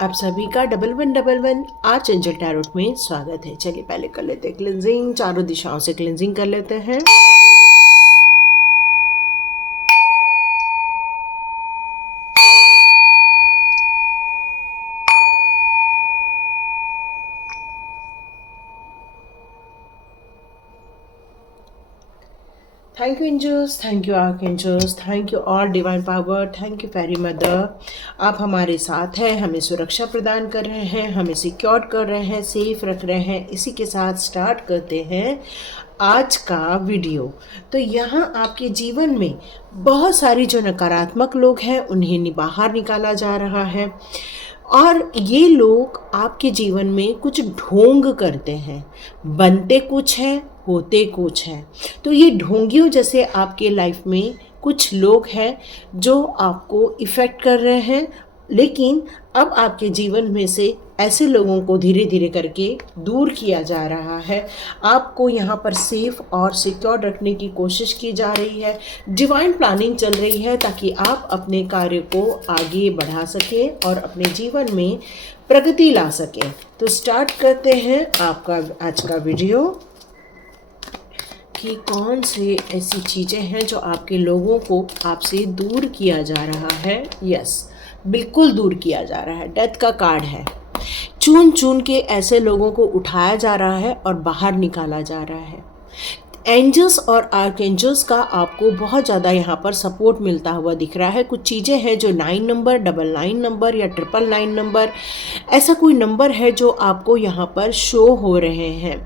आप सभी का 1111 आज एंजल टैरोट में स्वागत है। चलिए पहले कर लेते हैं क्लिनजिंग, चारों दिशाओं से क्लिनजिंग कर लेते हैं। Thank you angels, thank you archangels, thank you all divine power, thank you fairy mother. आप हमारे साथ हैं, हमें सुरक्षा प्रदान कर रहे हैं, हमें सिक्योर कर रहे हैं, सेफ रख रहे हैं। इसी के साथ स्टार्ट करते हैं आज का वीडियो। तो यहाँ आपके जीवन में बहुत सारी जो नकारात्मक लोग हैं उन्हें बाहर निकाला जा रहा है और ये लोग आपके जीवन में कुछ ढोंग करते हैं। बनते कुछ हैं, होते कुछ हैं। तो ये ढोंगियों जैसे आपके लाइफ में कुछ लोग हैं जो आपको इफ़ेक्ट कर रहे हैं, लेकिन अब आपके जीवन में से ऐसे लोगों को धीरे धीरे करके दूर किया जा रहा है। आपको यहाँ पर सेफ और सिक्योर रखने की कोशिश की जा रही है। डिवाइन प्लानिंग चल रही है ताकि आप अपने कार्य को आगे बढ़ा सकें और अपने जीवन में प्रगति ला सकें। तो स्टार्ट करते हैं आपका आज का वीडियो कि कौन से ऐसी चीज़ें हैं जो आपके लोगों को आपसे दूर किया जा रहा है। यस, बिल्कुल दूर किया जा रहा है। डेथ का कार्ड है। चुन चुन के ऐसे लोगों को उठाया जा रहा है और बाहर निकाला जा रहा है। एंजल्स और आर्क एंजल्स का आपको बहुत ज़्यादा यहाँ पर सपोर्ट मिलता हुआ दिख रहा है। कुछ चीज़ें हैं जो 9 नंबर, 99 नंबर या 999 नंबर, ऐसा कोई नंबर है जो आपको यहाँ पर शो हो रहे हैं।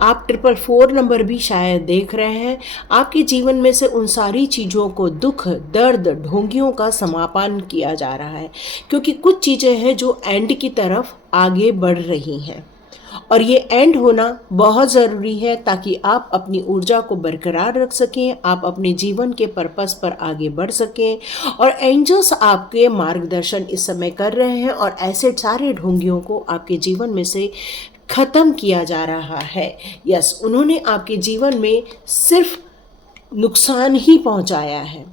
आप 444 नंबर भी शायद देख रहे हैं। आपके जीवन में से उन सारी चीज़ों को, दुख, दर्द, ढोंगियों का समापन किया जा रहा है, क्योंकि कुछ चीज़ें हैं जो एंड की तरफ आगे बढ़ रही हैं और ये एंड होना बहुत ज़रूरी है ताकि आप अपनी ऊर्जा को बरकरार रख सकें, आप अपने जीवन के पर्पस पर आगे बढ़ सकें। और एंजल्स आपके मार्गदर्शन इस समय कर रहे हैं और ऐसे सारे ढोंगियों को आपके जीवन में से ख़त्म किया जा रहा है। यस, उन्होंने आपके जीवन में सिर्फ नुकसान ही पहुंचाया है।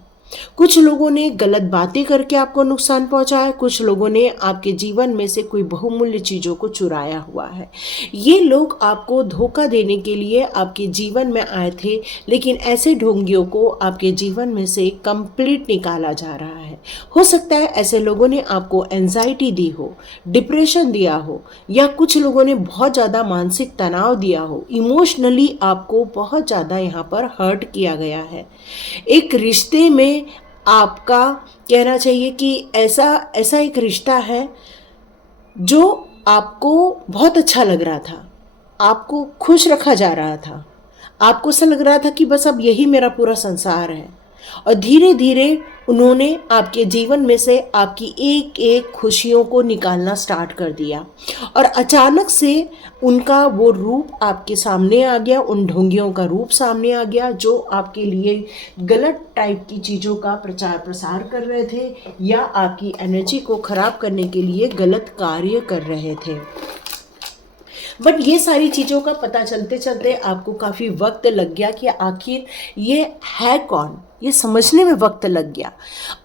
कुछ लोगों ने गलत बातें करके आपको नुकसान पहुंचाया, कुछ लोगों ने आपके जीवन में से कोई बहुमूल्य चीज़ों को चुराया हुआ है। ये लोग आपको धोखा देने के लिए आपके जीवन में आए थे, लेकिन ऐसे ढोंगियों को आपके जीवन में से कंप्लीट निकाला जा रहा है। हो सकता है ऐसे लोगों ने आपको एंजाइटी दी हो, डिप्रेशन दिया हो, या कुछ लोगों ने बहुत ज़्यादा मानसिक तनाव दिया हो। इमोशनली आपको बहुत ज़्यादा यहाँ पर हर्ट किया गया है। एक रिश्ते में आपका कहना चाहिए कि ऐसा एक रिश्ता है जो आपको बहुत अच्छा लग रहा था, आपको खुश रखा जा रहा था, आपको ऐसा लग रहा था कि बस अब यही मेरा पूरा संसार है, और धीरे धीरे उन्होंने आपके जीवन में से आपकी एक एक खुशियों को निकालना स्टार्ट कर दिया और अचानक से उनका वो रूप आपके सामने आ गया, उन ढोंगियों का रूप सामने आ गया जो आपके लिए गलत टाइप की चीज़ों का प्रचार प्रसार कर रहे थे या आपकी एनर्जी को ख़राब करने के लिए गलत कार्य कर रहे थे। बट ये सारी चीज़ों का पता चलते चलते आपको काफ़ी वक्त लग गया कि आखिर ये है कौन, ये समझने में वक्त लग गया।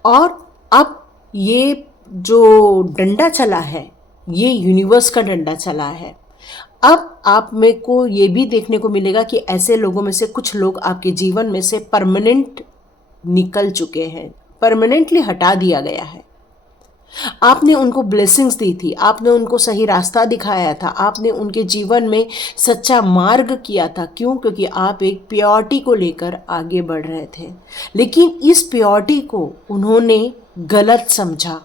और अब ये जो डंडा चला है, ये यूनिवर्स का डंडा चला है। अब आप में को ये भी देखने को मिलेगा कि ऐसे लोगों में से कुछ लोग आपके जीवन में से परमानेंट निकल चुके हैं, परमानेंटली हटा दिया गया है। आपने उनको ब्लेसिंग्स दी थी, आपने उनको सही रास्ता दिखाया था, आपने उनके जीवन में सच्चा मार्ग किया था। क्यों? क्योंकि आप एक प्योरिटी को लेकर आगे बढ़ रहे थे, लेकिन इस प्योरिटी को उन्होंने गलत समझा।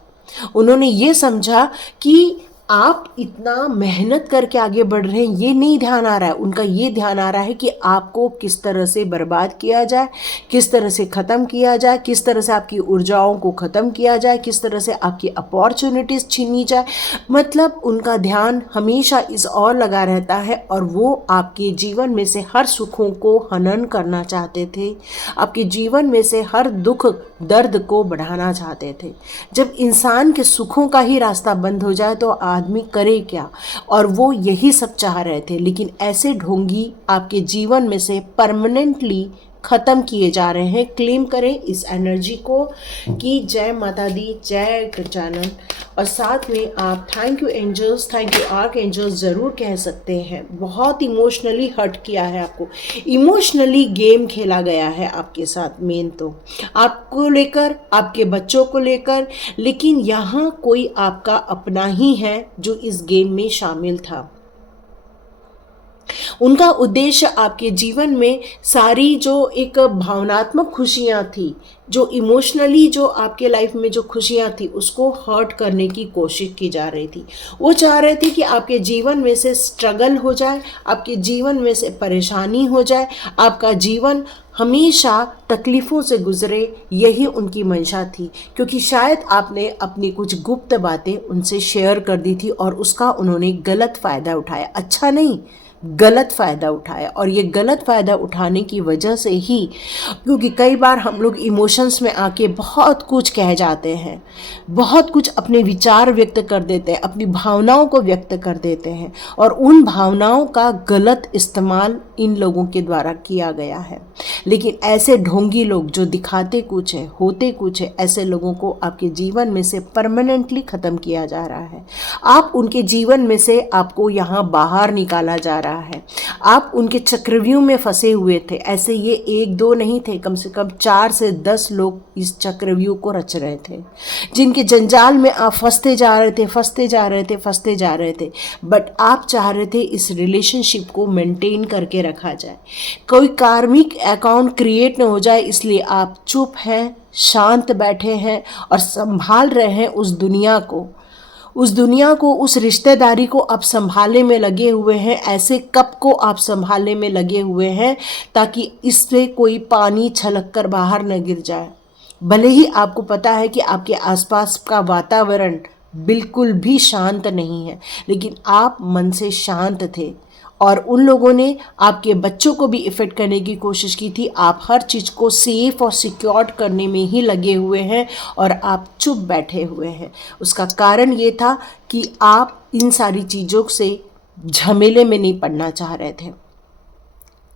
उन्होंने ये समझा कि आप इतना मेहनत करके आगे बढ़ रहे हैं, ये नहीं ध्यान आ रहा है। उनका ये ध्यान आ रहा है कि आपको किस तरह से बर्बाद किया जाए, किस तरह से ख़त्म किया जाए, किस तरह से आपकी ऊर्जाओं को ख़त्म किया जाए, किस तरह से आपकी अपॉर्चुनिटीज़ छीनी जाए। मतलब उनका ध्यान हमेशा इस और लगा रहता है और वो आपके जीवन में से हर सुखों को हनन करना चाहते थे, आपके जीवन में से हर दुख दर्द को बढ़ाना चाहते थे। जब इंसान के सुखों का ही रास्ता बंद हो जाए तो आदमी करे क्या, और वो यही सब चाह रहे थे। लेकिन ऐसे ढोंगी आपके जीवन में से परमानेंटली ख़त्म किए जा रहे हैं। क्लेम करें इस एनर्जी को कि जय माता दी, जय गजानन। और साथ में आप thank you angels, thank you archangels ज़रूर कह सकते हैं। बहुत इमोशनली हर्ट किया है आपको, इमोशनली गेम खेला गया है आपके साथ, मेन तो आपको लेकर, आपके बच्चों को लेकर। लेकिन यहाँ कोई आपका अपना ही है जो इस गेम में शामिल था। उनका उद्देश्य आपके जीवन में सारी जो एक भावनात्मक खुशियाँ थी, जो इमोशनली जो आपके लाइफ में जो खुशियाँ थी, उसको हर्ट करने की कोशिश की जा रही थी। वो चाह रहे थे कि आपके जीवन में से स्ट्रगल हो जाए, आपके जीवन में से परेशानी हो जाए, आपका जीवन हमेशा तकलीफ़ों से गुजरे, यही उनकी मंशा थी। क्योंकि शायद आपने अपनी कुछ गुप्त बातें उनसे शेयर कर दी थी और उसका उन्होंने गलत फ़ायदा उठाया, अच्छा नहीं, गलत फ़ायदा उठाया। और ये गलत फ़ायदा उठाने की वजह से ही, क्योंकि कई बार हम लोग इमोशंस में आके बहुत कुछ कह जाते हैं, बहुत कुछ अपने विचार व्यक्त कर देते हैं, अपनी भावनाओं को व्यक्त कर देते हैं, और उन भावनाओं का गलत इस्तेमाल इन लोगों के द्वारा किया गया है। लेकिन ऐसे ढोंगी लोग जो दिखाते कुछ है, होते कुछ है, ऐसे लोगों को आपके जीवन में से परमानेंटली ख़त्म किया जा रहा है। आप उनके जीवन में से, आपको यहाँ बाहर निकाला जा रहा है। आप उनके चक्रव्यूह में फंसे हुए थे। ऐसे ये एक दो नहीं थे, कम से कम 4 से 10 लोग इस चक्रव्यूह को रच रहे थे, जिनके जंजाल में आप फंसते जा रहे थे, फंसते जा रहे थे, फंसते जा रहे थे। बट आप चाह रहे थे इस रिलेशनशिप को मेंटेन करके रखा जाए, कोई कार्मिक अकाउंट क्रिएट न हो जाए, इसलिए आप चुप हैं, शांत बैठे हैं और संभाल रहे हैं उस दुनिया को, उस रिश्तेदारी को आप संभालने में लगे हुए हैं, ऐसे कप को आप संभालने में लगे हुए हैं ताकि इससे कोई पानी छलक कर बाहर न गिर जाए। भले ही आपको पता है कि आपके आसपास का वातावरण बिल्कुल भी शांत नहीं है, लेकिन आप मन से शांत थे और उन लोगों ने आपके बच्चों को भी इफ़ेक्ट करने की कोशिश की थी। आप हर चीज़ को सेफ और सिक्योर्ड करने में ही लगे हुए हैं और आप चुप बैठे हुए हैं। उसका कारण ये था कि आप इन सारी चीज़ों से झमेले में नहीं पड़ना चाह रहे थे।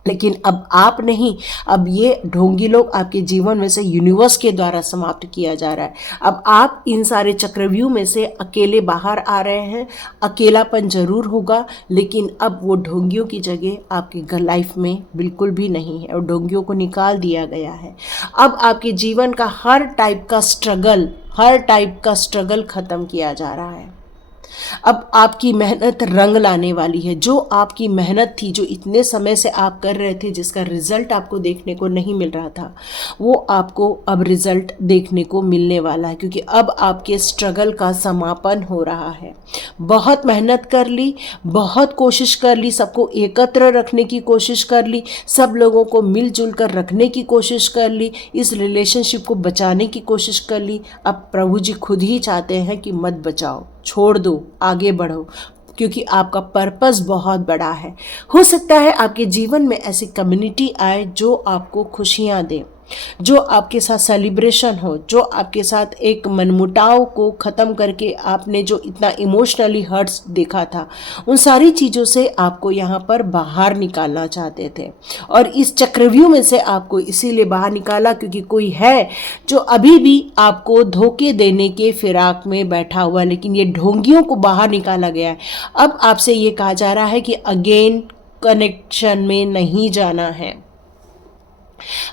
लेकिन अब आप नहीं, अब ये ढोंगी लोग आपके जीवन में से यूनिवर्स के द्वारा समाप्त किया जा रहा है। अब आप इन सारे चक्रव्यूह में से अकेले बाहर आ रहे हैं। अकेलापन ज़रूर होगा, लेकिन अब वो ढोंगियों की जगह आपकी लाइफ में बिल्कुल भी नहीं है और ढोंगियों को निकाल दिया गया है। अब आपके जीवन का हर टाइप का स्ट्रगल ख़त्म किया जा रहा है। अब आपकी मेहनत रंग लाने वाली है। जो आपकी मेहनत थी, जो इतने समय से आप कर रहे थे, जिसका रिजल्ट आपको देखने को नहीं मिल रहा था, वो आपको अब रिजल्ट देखने को मिलने वाला है, क्योंकि अब आपके स्ट्रगल का समापन हो रहा है। बहुत मेहनत कर ली, बहुत कोशिश कर ली, सबको एकत्र रखने की कोशिश कर ली, सब लोगों को मिलजुल कर रखने की कोशिश कर ली, इस रिलेशनशिप को बचाने की कोशिश कर ली। अब प्रभु जी खुद ही चाहते हैं कि मत बचाओ, छोड़ दो, आगे बढ़ो, क्योंकि आपका पर्पस बहुत बड़ा है। हो सकता है आपके जीवन में ऐसी कम्युनिटी आए जो आपको खुशियाँ दे, जो आपके साथ सेलिब्रेशन हो, जो आपके साथ एक मनमुटाव को ख़त्म करके आपने जो इतना इमोशनली हर्ट्स देखा था, उन सारी चीज़ों से आपको यहाँ पर बाहर निकालना चाहते थे। और इस चक्रव्यूह में से आपको इसीलिए बाहर निकाला क्योंकि कोई है जो अभी भी आपको धोखे देने के फिराक में बैठा हुआ, लेकिन ये ढोंगियों को बाहर निकाला गया है। अब आपसे ये कहा जा रहा है कि अगेन कनेक्शन में नहीं जाना है।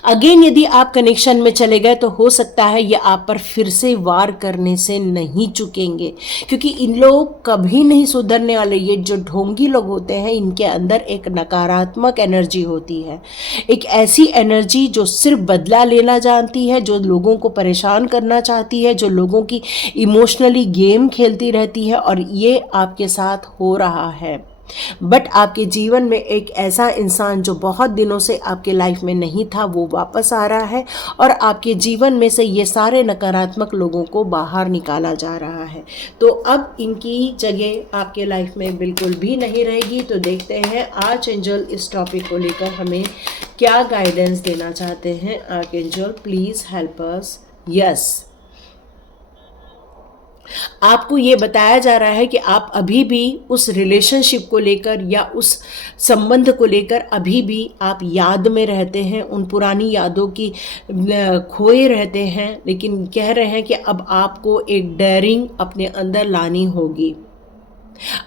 अगेन यदि आप कनेक्शन में चले गए तो हो सकता है ये आप पर फिर से वार करने से नहीं चुकेंगे, क्योंकि इन लोग कभी नहीं सुधरने वाले। ये जो ढोंगी लोग होते हैं, इनके अंदर एक नकारात्मक एनर्जी होती है, एक ऐसी एनर्जी जो सिर्फ बदला लेना जानती है, जो लोगों को परेशान करना चाहती है, जो लोगों की इमोशनली गेम खेलती रहती है। और ये आपके साथ हो रहा है। बट आपके जीवन में एक ऐसा इंसान जो बहुत दिनों से आपके लाइफ में नहीं था, वो वापस आ रहा है और आपके जीवन में से ये सारे नकारात्मक लोगों को बाहर निकाला जा रहा है। तो अब इनकी जगह आपके लाइफ में बिल्कुल भी नहीं रहेगी। तो देखते हैं आर्चएंजल इस टॉपिक को लेकर हमें क्या गाइडेंस देना चाहते हैं। आर्चएंजल प्लीज़ हेल्प अस। यस, आपको ये बताया जा रहा है कि आप अभी भी उस रिलेशनशिप को लेकर या उस संबंध को लेकर अभी भी आप याद में रहते हैं, उन पुरानी यादों की खोए रहते हैं, लेकिन कह रहे हैं कि अब आपको एक डेयरिंग अपने अंदर लानी होगी।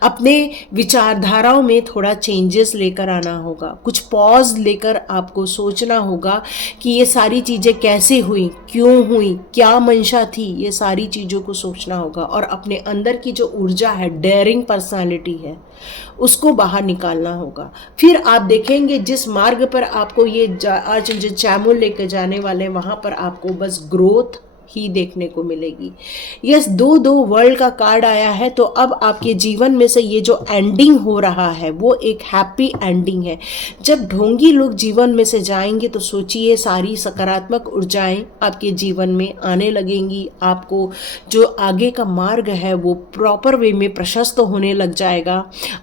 अपने विचारधाराओं में थोड़ा चेंजेस लेकर आना होगा, कुछ पॉज लेकर आपको सोचना होगा कि ये सारी चीज़ें कैसे हुई, क्यों हुई, क्या मंशा थी, ये सारी चीज़ों को सोचना होगा और अपने अंदर की जो ऊर्जा है, डेयरिंग पर्सनालिटी है, उसको बाहर निकालना होगा। फिर आप देखेंगे जिस मार्ग पर आपको ये आज जो चैमुल लेकर जाने वाले, वहाँ पर आपको बस ग्रोथ ही देखने को मिलेगी। यस, दो दो वर्ल्ड का कार्ड आया है, तो अब आपके जीवन में से ये जो एंडिंग हो रहा है वो एक हैप्पी एंडिंग है। जब ढोंगी लोग जीवन में से जाएंगे तो सोचिए सारी सकारात्मक ऊर्जाएं आपके जीवन में आने लगेंगी। आपको जो आगे का मार्ग है वो प्रॉपर वे में प्रशस्त होने लग जाएगा।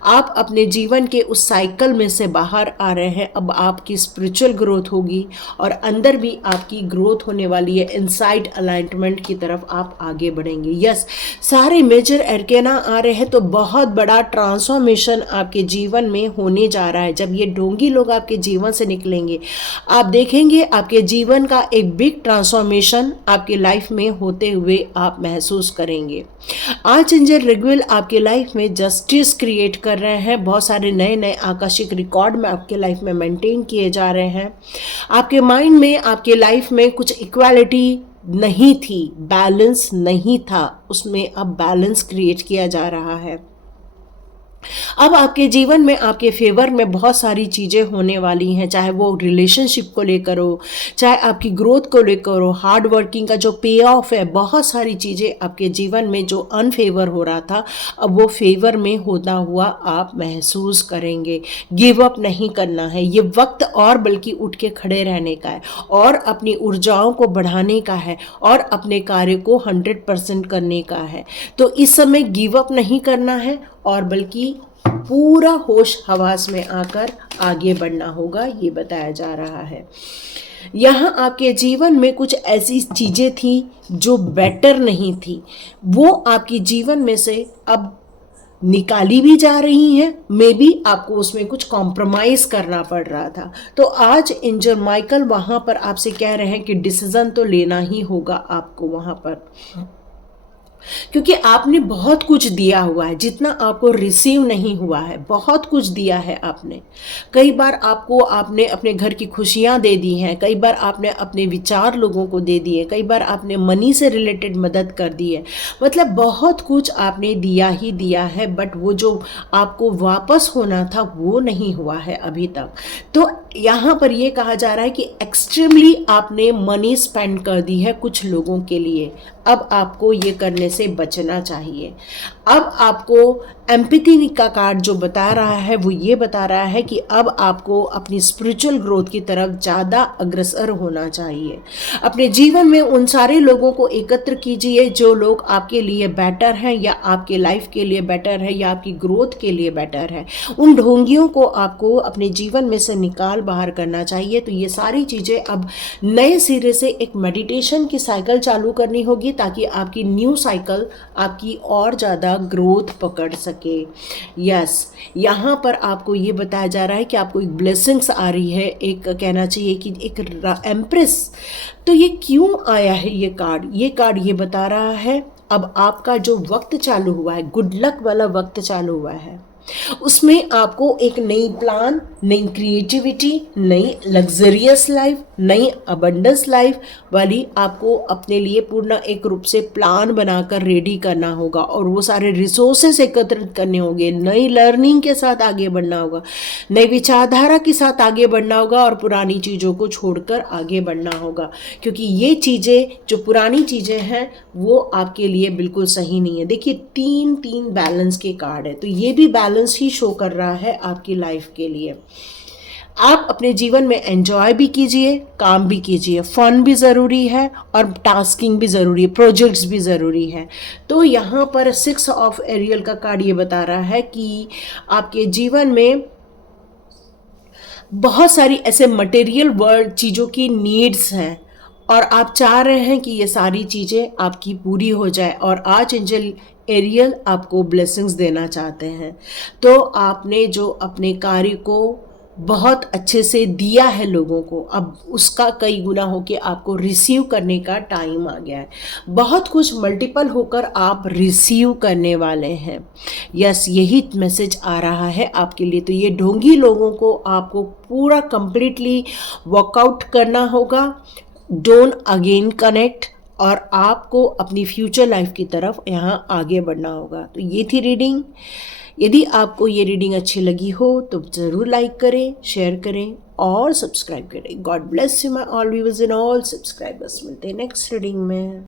आप अपने जीवन के उस साइकिल में से बाहर आ रहे हैं। अब आपकी स्पिरिचुअल ग्रोथ होगी और अंदर भी आपकी ग्रोथ होने वाली है। इनसाइड अलाइनमेंट की तरफ आप आगे बढ़ेंगे। यस, सारे मेजर एरकेना आ रहे हैं, तो बहुत बड़ा ट्रांसफॉर्मेशन आपके जीवन में होने जा रहा है। जब ये ढोंगी लोग आपके जीवन से निकलेंगे, आप देखेंगे आपके जीवन का एक बिग ट्रांसफॉर्मेशन आपके लाइफ में होते हुए आप महसूस करेंगे। आर्चएंजल रिगवेल आपके लाइफ में जस्टिस क्रिएट कर रहे हैं। बहुत सारे नए नए आकाशिक रिकॉर्ड में आपके लाइफ में मेंटेन किए जा रहे हैं। आपके माइंड में, आपके लाइफ में कुछ इक्वालिटी नहीं थी, बैलेंस नहीं था, उसमें अब बैलेंस क्रिएट किया जा रहा है। अब आपके जीवन में आपके फेवर में बहुत सारी चीज़ें होने वाली हैं, चाहे वो रिलेशनशिप को लेकर हो, चाहे आपकी ग्रोथ को लेकर हो, हार्ड वर्किंग का जो पे ऑफ है, बहुत सारी चीज़ें आपके जीवन में जो अनफेवर हो रहा था अब वो फेवर में होता हुआ आप महसूस करेंगे। गिव अप नहीं करना है, ये वक्त और बल्कि उठ के खड़े रहने का है और अपनी ऊर्जाओं को बढ़ाने का है और अपने कार्य को 100% करने का है। तो इस समय गिव अप नहीं करना है और बल्कि पूरा होश हवास में आकर आगे बढ़ना होगा, ये बताया जा रहा है। यहाँ आपके जीवन में कुछ ऐसी चीज़ें थी जो बेटर नहीं थी, वो आपके जीवन में से अब निकाली भी जा रही हैं। मे बी आपको उसमें कुछ कॉम्प्रोमाइज़ करना पड़ रहा था। तो आज एंजल माइकल वहाँ पर आपसे कह रहे हैं कि डिसीजन तो लेना ही होगा आपको वहाँ पर, क्योंकि आपने बहुत कुछ दिया हुआ है, जितना आपको रिसीव नहीं हुआ है, बहुत कुछ दिया है आपने। कई बार आपने अपने घर की खुशियां दे दी हैं, कई बार आपने अपने विचार लोगों को दे दिए, कई बार आपने मनी से रिलेटेड मदद कर दी है, मतलब बहुत कुछ आपने दिया ही दिया है, बट वो जो आपको वापस होना था वो नहीं हुआ है अभी तक। तो यहाँ पर ये कहा जा रहा है कि एक्सट्रीमली आपने मनी स्पेंड कर दी है कुछ लोगों के लिए, अब आपको ये करने से बचना चाहिए। अब आपको एम्पैथी का कार्ड जो बता रहा है वो ये बता रहा है कि अब आपको अपनी स्पिरिचुअल ग्रोथ की तरफ ज़्यादा अग्रसर होना चाहिए। अपने जीवन में उन सारे लोगों को एकत्र कीजिए जो लोग आपके लिए बेटर हैं या आपके लाइफ के लिए बेटर है या आपकी ग्रोथ के लिए बेटर है। उन ढोंगियों को आपको अपने जीवन में से निकाल बाहर करना चाहिए। तो ये सारी चीज़ें अब नए सिरे से एक मेडिटेशन की साइकिल चालू करनी होगी ताकि आपकी न्यू साइकिल आपकी और ज़्यादा ग्रोथ पकड़ सके। यस, यहाँ पर आपको ये बताया जा रहा है कि आपको एक ब्लेसिंग्स आ रही है, एक कहना चाहिए कि एक एम्प्रेस। तो ये क्यों आया है ये कार्ड? ये कार्ड ये बता रहा है अब आपका जो वक्त चालू हुआ है, गुड लक वाला वक्त चालू हुआ है, उसमें आपको एक नई प्लान, नई क्रिएटिविटी, नई लग्जरियस लाइफ, नई अबंडेंस लाइफ वाली आपको अपने लिए पूर्ण एक रूप से प्लान बनाकर रेडी करना होगा और वो सारे रिसोर्सेस एकत्रित करने होंगे। नई लर्निंग के साथ आगे बढ़ना होगा, नई विचारधारा के साथ आगे बढ़ना होगा और पुरानी चीज़ों को छोड़कर आगे बढ़ना होगा, क्योंकि ये चीज़ें जो पुरानी चीज़ें हैं वो आपके लिए बिल्कुल सही नहीं है। देखिए 3 बैलेंस के कार्ड है, तो ये भी बैलेंस ही शो कर रहा है आपकी लाइफ के लिए। आप अपने जीवन में एंजॉय भी कीजिए, काम भी कीजिए, फन भी ज़रूरी है और टास्किंग भी ज़रूरी है, प्रोजेक्ट्स भी ज़रूरी है। तो यहाँ पर 6 ऑफ एरियल का कार्ड ये बता रहा है कि आपके जीवन में बहुत सारी ऐसे मटेरियल वर्ल्ड चीज़ों की नीड्स हैं और आप चाह रहे हैं कि ये सारी चीज़ें आपकी पूरी हो जाए और आज एंजल एरियल आपको ब्लेसिंग्स देना चाहते हैं। तो आपने जो अपने कार्य को बहुत अच्छे से दिया है लोगों को, अब उसका कई गुना होके आपको रिसीव करने का टाइम आ गया है। बहुत कुछ मल्टीपल होकर आप रिसीव करने वाले हैं। यस, यही मैसेज आ रहा है आपके लिए। तो ये ढोंगी लोगों को आपको पूरा कंप्लीटली वर्कआउट करना होगा। डोंट अगेन कनेक्ट, और आपको अपनी फ्यूचर लाइफ की तरफ यहाँ आगे बढ़ना होगा। तो ये थी रीडिंग। यदि आपको ये रीडिंग अच्छी लगी हो तो ज़रूर लाइक करें, शेयर करें और सब्सक्राइब करें। God bless you my all viewers and all subscribers. मिलते हैं नेक्स्ट रीडिंग में।